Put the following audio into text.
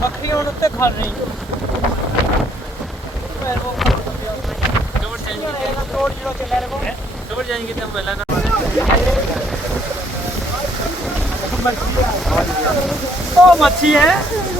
बकरी और उत्ते खा रही कबर जाएंगे तब मेला ना तो मच्छी है।